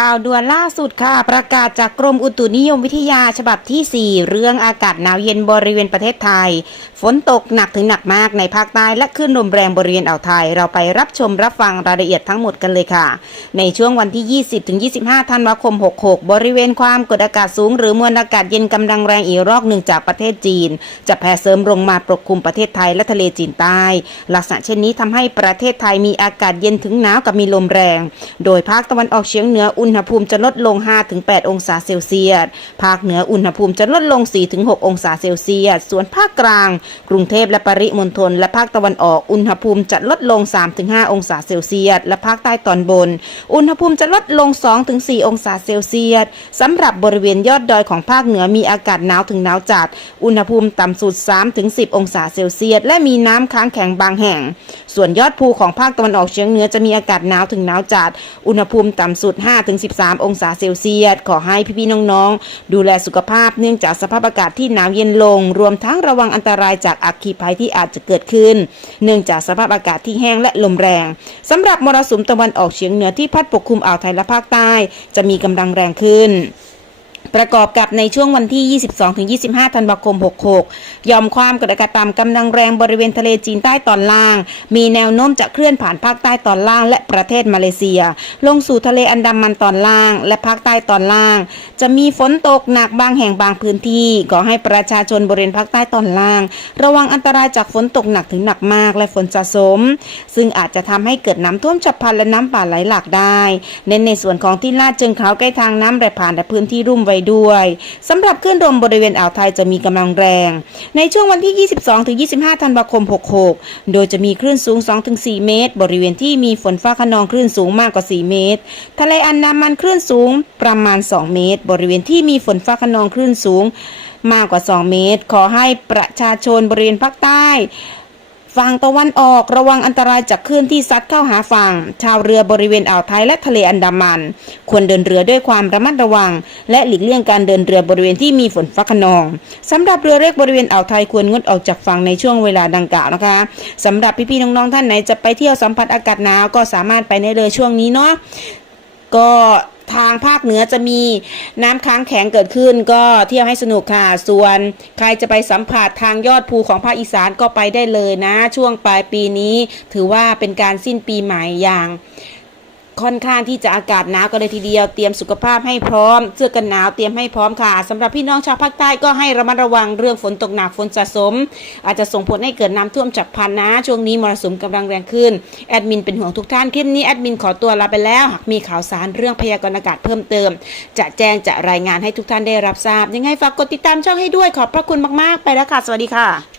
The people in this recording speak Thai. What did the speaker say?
ข่าวด่วนล่าสุดค่ะ ประกาศจากกรมอุตุนิยมวิทยาฉบับที่ 4 เรื่องอากาศหนาวเย็นบริเวณประเทศไทย ฝนตกหนักถึงหนักมากในภาคใต้และคลื่นลมแรงบริเวณอ่าวไทย เราไปรับชมรับฟังรายละเอียดทั้งหมดกันเลยค่ะ ในช่วงวันที่ 20-25 ธันวาคม 66 บริเวณความกดอากาศสูง หรือมวลอากาศเย็นกำลังแรงอีกรอบหนึ่งจากประเทศจีน จะแผ่เสริมลงมาปกคลุมประเทศไทยและทะเลจีนใต้ ลักษณะเช่นนี้ทำให้ประเทศไทยมีอากาศเย็นถึงหนาวกับมีลมแรง โดยภาคตะวันออกเฉียงเหนืออุุณหภูมิจะลดลง 5-8 องศาเซลเซียส ภาคเหนืออุณหภูมิจะลดลง 4-6 องศาเซลเซียส ส่วนภาคกลาง กรุงเทพและปริมณฑลและภาคตะวันออก อุณหภูมิจะลดลง 3-5 องศาเซลเซียส และภาคใต้ตอนบน อุณหภูมิจะลดลง 2-4 องศาเซลเซียสสำหรับบริเวณยอดดอยของภาคเหนือมีอากาศหนาวถึงหนาวจัด อุณหภูมิต่ำสุด 3-10 องศาเซลเซียส และมีน้ำค้างแข็งบางแห่ง ส่วนยอดภูของภาคตะวันออกเฉียงเหนือจะมีอากาศหนาวถึงหนาวจัด อุณหภูมิต่ำสุด 5- 5-13 องศาเซลเซียส ขอให้พี่ๆน้องๆ ดูแลสุขภาพเนื่องจากสภาพอากาศที่หนาวเย็นลง รวมทั้งระวังอันตรายจากอัคคีภัยที่อาจจะเกิดขึ้น เนื่องจากสภาพอากาศที่แห้งและลมแรงสำหรับมรสุมตะวันออกเฉียงเหนือที่พัดปกคลุมอ่าวไทยและภาคใต้ จะมีกำลังแรงขึ้น ประกอบกับในช่วงวันที่ 22-25 ธันวาคม 66 ยอมความกดอากาศต่ำกำลังแรงบริเวณทะเลจีนใต้ตอนล่าง มีแนวโน้มจะเคลื่อนผ่านภาคใต้ตอนล่าง และประเทศมาเลเซีย ลงสู่ทะเลอันดามันตอนล่าง และภาคใต้ตอนล่าง จะมีฝนตกหนักบางแห่งบางพื้นที่ขอให้ประชาชนบริเวณภาคใต้ตอนล่าง ระวังอันตรายจากฝนตกหนักถึงหนักมากและฝนสะสม ซึ่งอาจจะทำให้เกิดน้ำท่วมฉับพลันและน้ำป่าไหลหลากได้ เน้นในส่วนของที่ลาดเชิงเขาใกล้ทางน้ำไหลผ่านและพื้นที่รุ่มไวด้วยสำหรับคลื่นลมบริเวณอ่าวไทยจะมีกำลังแรง ในช่วงวันที่ 22-25 ธันวาคม 66 โดยจะมีคลื่นสูง 2-4 เมตร บริเวณที่มีฝนฟ้าขนองคลื่นสูงมากกว่า 4 เมตร ทะเลอันดามันคลื่นสูงประมาณ 2 เมตร บริเวณที่มีฝนฟ้าขนองคลื่นสูงมากกว่า 2 เมตร ขอให้ประชาชนบริเวณภาคใต้ ฝั่งตะวันออกระวังอันตรายจากคลื่นที่ซัดเข้าหาฝั่ง ชาวเรือบริเวณอ่าวไทยและทะเลอันดามัน ควรเดินเรือด้วยความระมัดระวัง และหลีกเลี่ยงการเดินเรือบริเวณที่มีฝนฟ้าขนองสำหรับเรือเล็กบริเวณอ่าวไทยควรงดออกจากฝั่งในช่วงเวลาดังกล่าวนะคะสำหรับพี่ๆน้องๆท่านไหนจะไปเที่ยวสัมผัสอากาศหนาวก็สามารถไปในเรือช่วงนี้เนาะก็ ทางภาคเหนือจะมีน้ำค้างแข็งเกิดขึ้น ก็เที่ยวให้สนุกค่ะ ส่วนใครจะไปสัมผัสทางยอดภูของภาคอีสานก็ไปได้เลยนะ ช่วงปลายปีนี้ ถือว่าเป็นการสิ้นปีใหม่อย่าง ค่อนข้างที่จะอากาศหนาวกันเลยทีเดียวเตรียมสุขภาพให้พร้อม เสื้อกันหนาวเตรียมให้พร้อมค่ะสำหรับพี่น้องชาวภาคใต้ก็ให้ระมัดระวังเรื่องฝนตกหนักฝนสะสม อาจจะส่งผลให้เกิดน้ำท่วมฉับพลันนะ ช่วงนี้มรสุมกำลังแรงขึ้นแอดมินเป็นห่วงทุกท่านคลิปนี้แอดมินขอตัวลาไปแล้วหากมีข่าวสารเรื่องพยากรณ์อากาศเพิ่มเติม จะแจ้งจะรายงานให้ทุกท่านได้รับทราบ ยังไงฝากกดติดตามช่องให้ด้วยขอบพระคุณมากๆ ไปแล้วค่ะสวัสดีค่ะ